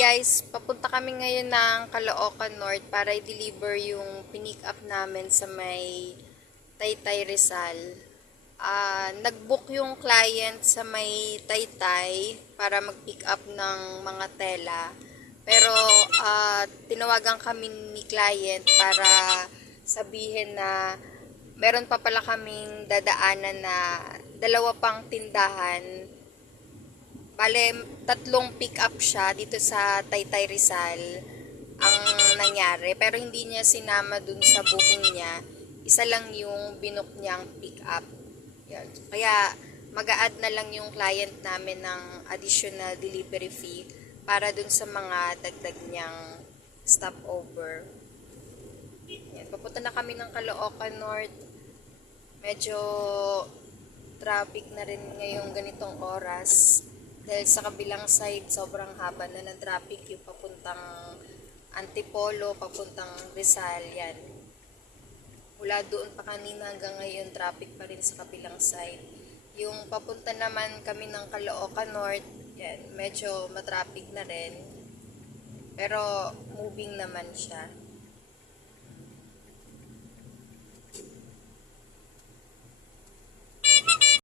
Guys, papunta kami ngayon ng Caloocan North para i-deliver yung pinick up namin sa may Taytay Rizal. Nag-book yung client sa may Taytay para mag-pick up ng mga tela. Pero tinawagan kami ni client para sabihin na meron pa pala kaming dadaanan na dalawa pang tindahan. Bale, tatlong pick up siya dito sa Taytay Rizal ang nangyari. Pero hindi niya sinama dun sa booking niya. Isa lang yung binook niyang pick up. Yan. Kaya mag-a-add na lang yung client namin ng additional delivery fee para dun sa mga dagdag niyang stopover. Yan. Papunta na kami ng Caloocan North. Medyo traffic na rin ngayong ganitong oras. Dahil sa kabilang side, sobrang haba na ng traffic yung papuntang Antipolo, papuntang Rizal, yan. Mula doon pa kanina hanggang ngayon, traffic pa rin sa kabilang side. Yung papunta naman kami ng Caloocan North, yan, medyo matraffic na rin. Pero moving naman siya.